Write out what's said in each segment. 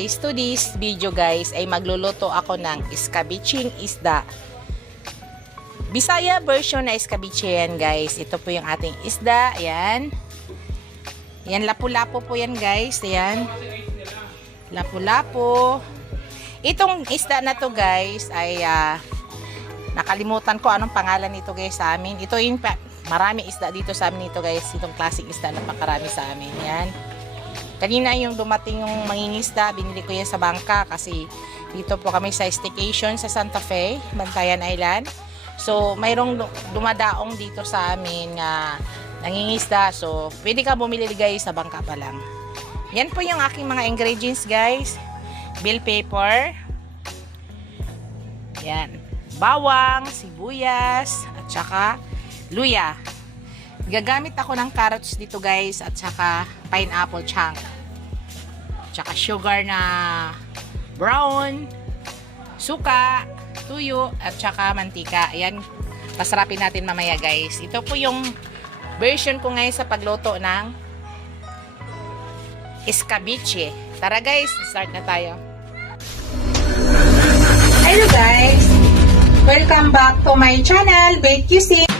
guys, to this video guys ay magluluto ako ng escabeche isda. Bisaya version na escabeche yan guys. Ito po yung ating isda. Ayan. Yan, lapu-lapu po yan guys. Ayan. Lapu-lapu. Itong isda na to guys ay nakalimutan ko anong pangalan nito guys sa amin. Ito yung marami isda dito sa amin nito guys. Itong klaseng isda na pakarami sa amin. Yan. Kanina yung dumating yung mangingisda, binili ko yan sa bangka kasi dito po kami sa staycation sa Santa Fe, Bantayan Island. So, mayroong dumadaong dito sa amin nga nangingisda. So, pwede ka bumili guys sa bangka pa lang. Yan po yung aking mga ingredients guys. Bell pepper. Yan. Bawang, sibuyas, at saka luya. Gagamit ako ng carrots dito guys at saka pineapple chunk. Tsaka sugar na brown, suka, tuyo, at saka mantika. Ayan, pasarapin natin mamaya guys. Ito po yung version ko ngayon sa pagluto ng escabeche. Tara guys, start na tayo. Hello guys! Welcome back to my channel, Bake QC.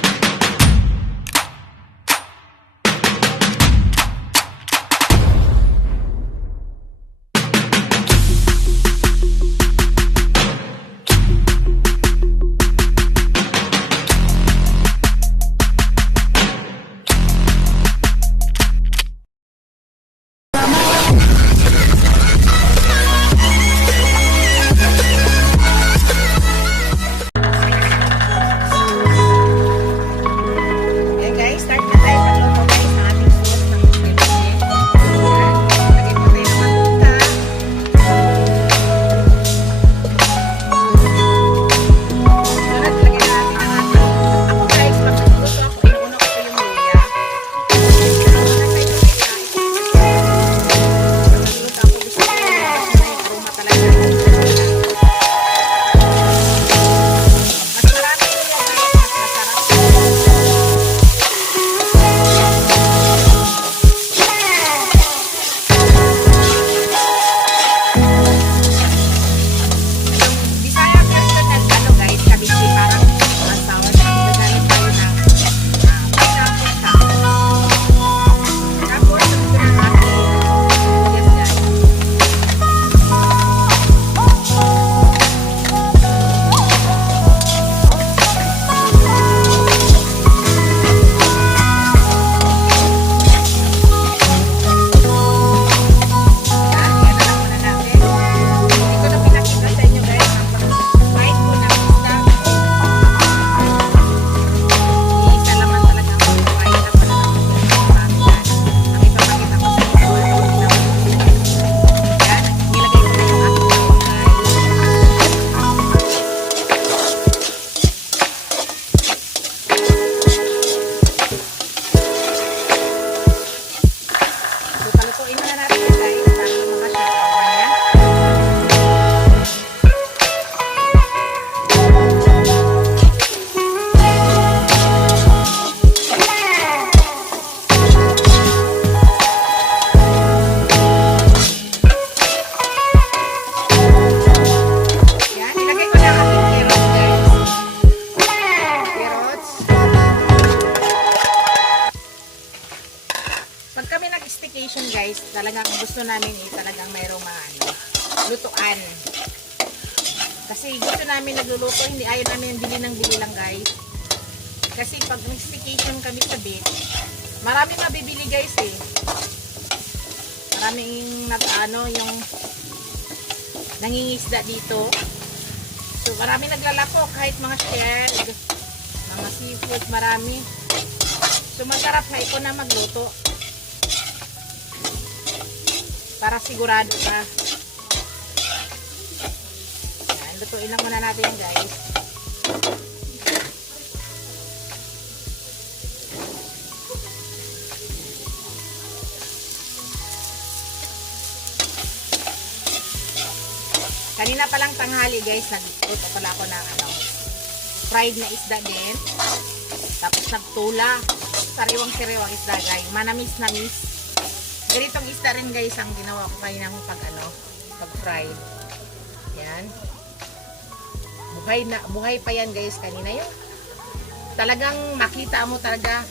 Guys, talagang gusto namin talagang mayroong mga lutuan. Kasi gusto namin nagluluto, hindi ayaw namin bili ng bili lang guys. Kasi pag staycation kami sa beach, marami mabibili guys eh. Maraming yung nangingisda dito. So marami naglalako kahit mga shell, mga seafood, marami. So masarap na ito na magluto. Para sigurado ka. Yan, lutuin lang muna natin yan guys. Kanina pa lang tanghali guys, nagluto pala ako ng fried na isda din. Tapos nagtula. Sariwang-sariwang isda guys. Manamis-namis. Ganitong isda rin guys ang ginawa ko kayo ng pag fried. Yan. Buhay pa yan guys kanina yung talagang makita mo talaga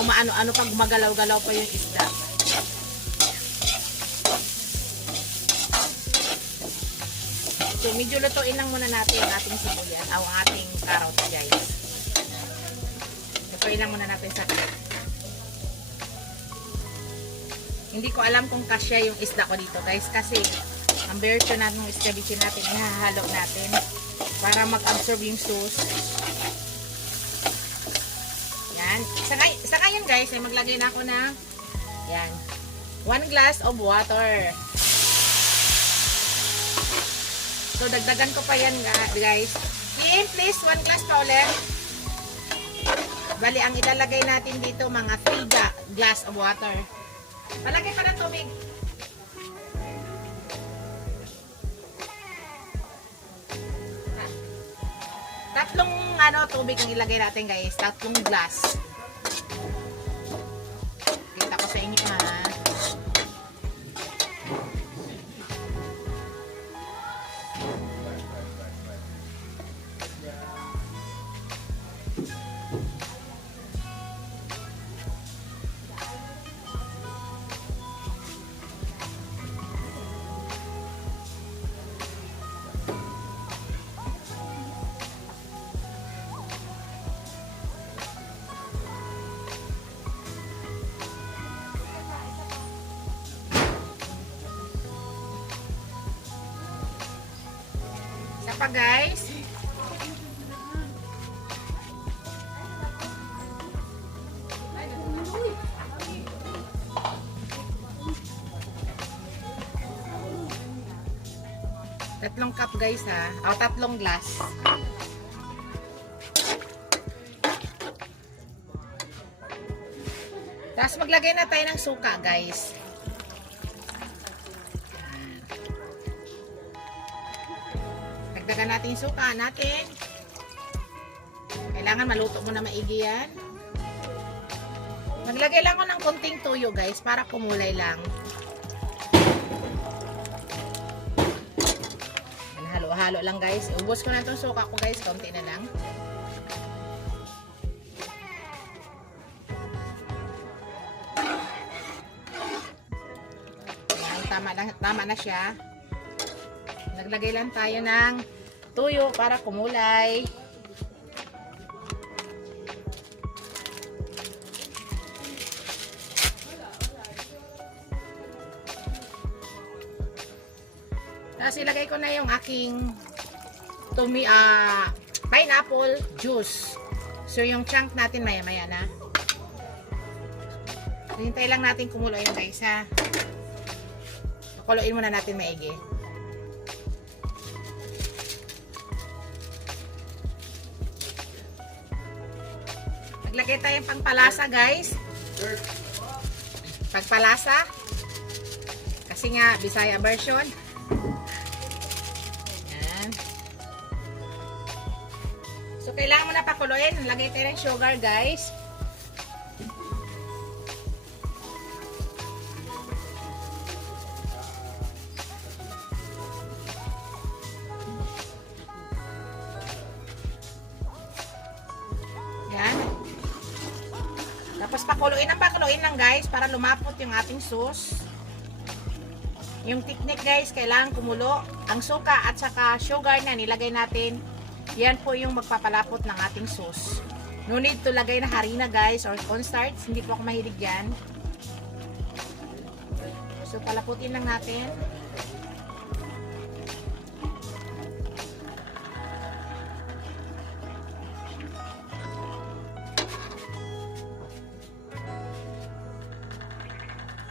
umaano-ano pag gumagalaw-galaw pa yung isda. So medyo lutuin lang muna natin ang ating sibuyas ang ating carrot guys. Lutuin lang muna natin sa carrot. Hindi ko alam kung kasya yung isda ko dito guys kasi ang version natin ng escabeche natin ihahalo natin para mag-absorb yung sauce. Yan. Sa ngayon guys ay maglagay na ako ng yan 1 glass of water. So dagdagan ko pa yan guys. Kim, please 1 glass pa ulit. Bali ang ilalagay natin dito mga 3 glass of water. Palagay pa ng tubig. Tatlong tubig ang ilagay natin guys. 3 glass. Kita ko sa inyo ha. Pa guys. Tatlong cup guys ha. O 3 glass. Tapos maglagay na tayo ng suka guys. Dagdagan natin yung suka natin. Kailangan maluto mo na maigi yan. Maglagay lang ako ng konting tuyo guys para kumulay lang. Halo-halo lang guys. Ubos ko na itong suka ko guys. Konti na lang. Ayan, tama na siya. Naglagay lang tayo ng tuyo para kumulay. Tapos ilagay ko na yung aking pineapple juice. So yung chunk natin maya-maya na. Hintay lang natin kumulo yung guys ha. Pakuluin muna natin maigi. Maglagay tayong pangpalasa guys. Pagpalasa. Kasi nga Bisaya version. Yan. So kailangan mo na pakuluin. Lagay tayo ng sugar guys. Tapos pakuluin lang guys para lumapot yung ating sauce. Yung technique guys, kailangan kumulo. Ang suka at saka sugar na nilagay natin, yan po yung magpapalapot ng ating sauce. No need to lagay na harina guys or cornstarch. Hindi po ako mahilig yan. So palaputin lang natin.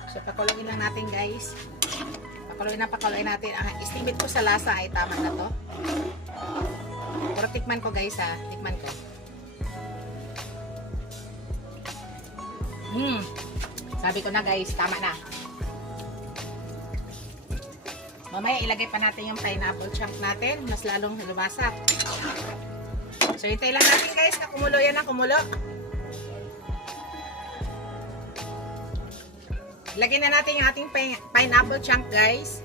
So, pakuluin lang natin guys. Pakuluin natin. Ang estimate ko sa lasa ay tama na to. Pero tikman ko guys ha. Tikman ko. Sabi ko na guys, tama na. Mamaya ilagay pa natin yung pineapple chunk natin. Mas lalong lumasak. So, hintay lang natin guys. Kumulo yan na kumulo. Lagyan na natin yung ating pineapple chunk, guys.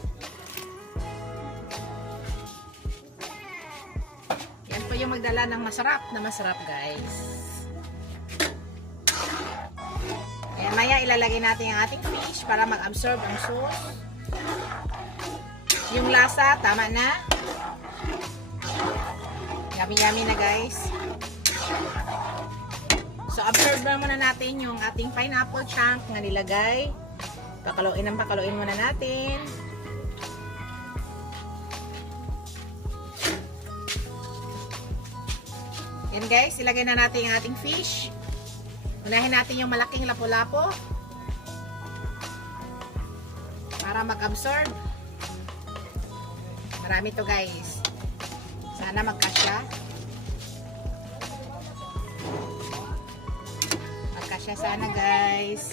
Yan po yung magdala ng masarap, guys. Ayan, maya ilalagay natin yung ating fish para mag-absorb ang sauce. Yung lasa, tama na. Yummy na, guys. So, absorb na muna natin yung ating pineapple chunk na nilagay. Pakaluin muna natin. Yan, guys, ilagay na natin yung ating fish. Unahin natin yung malaking lapu-lapo para mag-absorb. Marami to, guys. Sana magkasya. Magkasya sana, guys.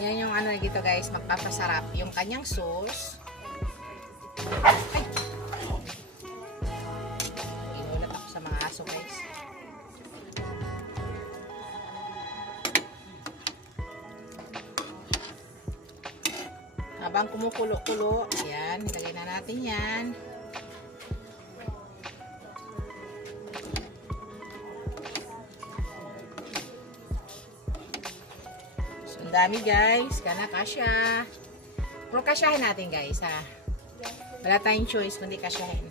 Yan yung ano dito, guys, magpapasarap yung kanyang sauce. Ay! Inulat ako sa mga aso, guys. Habang kumukulo-kulo, yan, nilagay na natin yan. Dami, guys, kana kasya. Pero kasyahin natin, guys, ha. Wala tayong choice kundi kasyahin.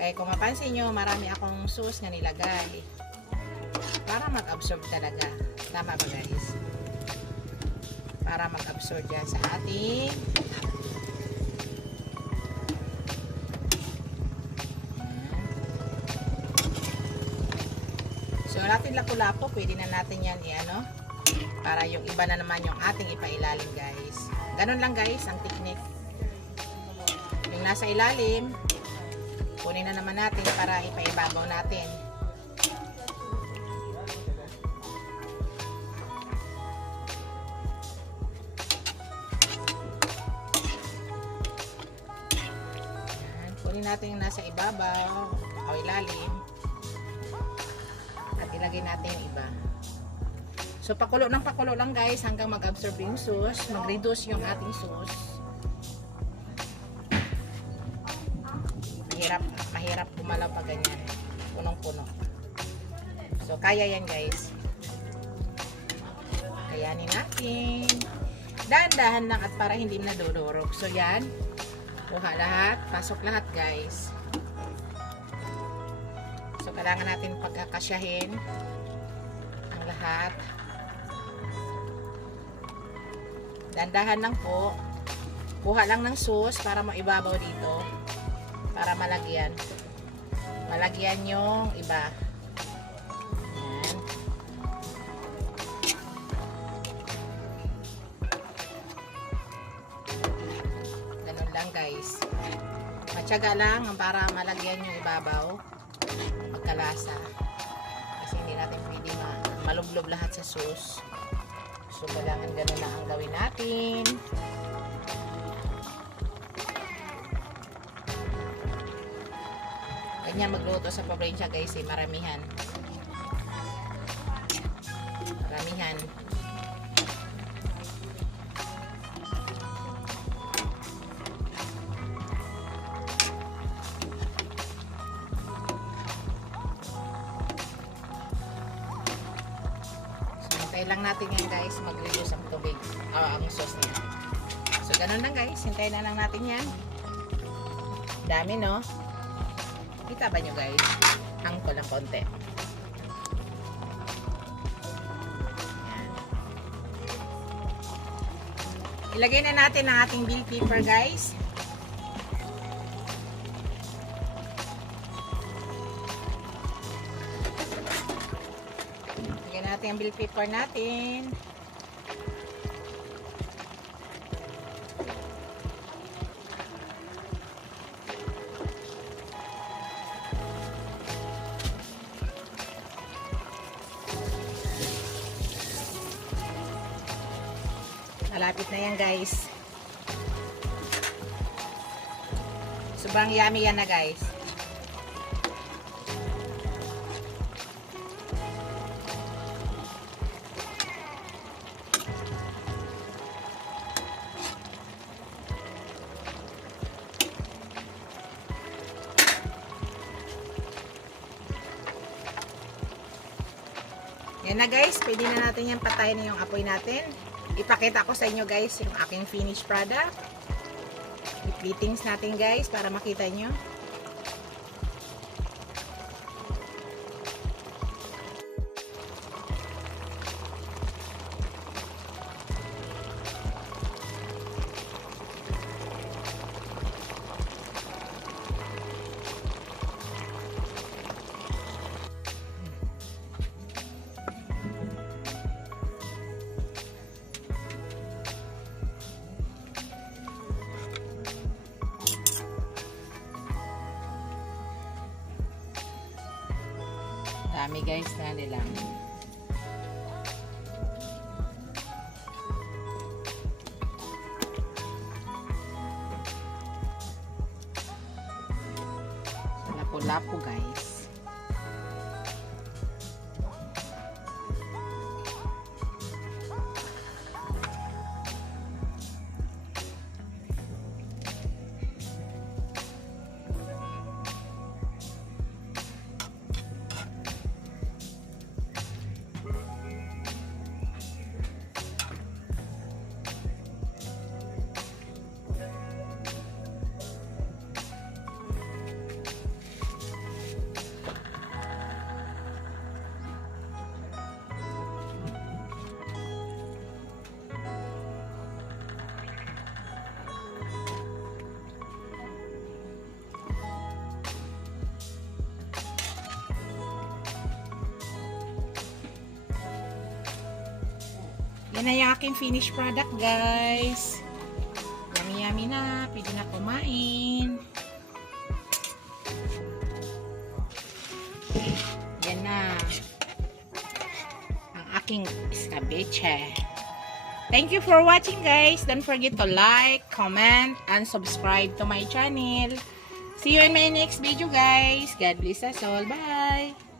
Kaya kung mapansin nyo, marami akong sauce na nilagay para mag-absorb talaga. Tama ba, guys? Para mag-absorb yan sa ating so natin lapu-lapo, pwede na natin yan i-ano para yung iba na naman yung ating ipailalim, guys. Ganun lang, guys, ang technique. Yung nasa ilalim, kunin na naman natin para ipaibabaw natin. Yan, kunin natin yung nasa ibabaw o ilalim at ilagay natin yung iba. So, pakulo lang, guys, hanggang mag-absorb yung sauce, mag-reduce yung ating sauce. Mahirap gumalaw pa ganyan. Punong-puno. So, kaya yan, guys. Kayanin natin. Dahan-dahan lang at para hindi nadudurog. So, yan. Kuha lahat. Pasok lahat, guys. So, kailangan natin pagkakasyahin ang lahat. Dandahan lang po. Kuha lang ng sauce para maibabaw dito. Para malagyan. Malagyan yung iba. Ayan. Ganun lang, guys. Matyaga lang para malagyan yung ibabaw. Magkalasa. Kasi hindi natin pwede malublob lahat sa sauce. So, kailangan ganun na ang gawin natin. Ganyan magluto sa probinsya, guys, eh, maramihan. Maramihan. Hintayin lang natin yan, guys, mag-reduce ang tubig ang sauce niya. So ganun lang, guys, hintayin na lang natin yan. Dami, no? Kita ba nyo, guys? Hang ko lang konti. Yan. Ilagay na natin ang ating bell pepper, guys. Ang bell pepper natin. Malapit na yan guys. Sobrang yummy yan na guys. Yan na guys, pwede na natin yan patayin na yung apoy natin. Ipakita ko sa inyo guys yung aking finished product. I-clippings natin guys para makita nyo. Dami guys na nilang. Lapu-lapu guys. Yan na yung aking finished product guys. Yummy yummy na. Pwede na kumain. Yan na. Ang aking escabeche. Thank you for watching guys. Don't forget to like, comment, and subscribe to my channel. See you in my next video guys. God bless us all. Bye!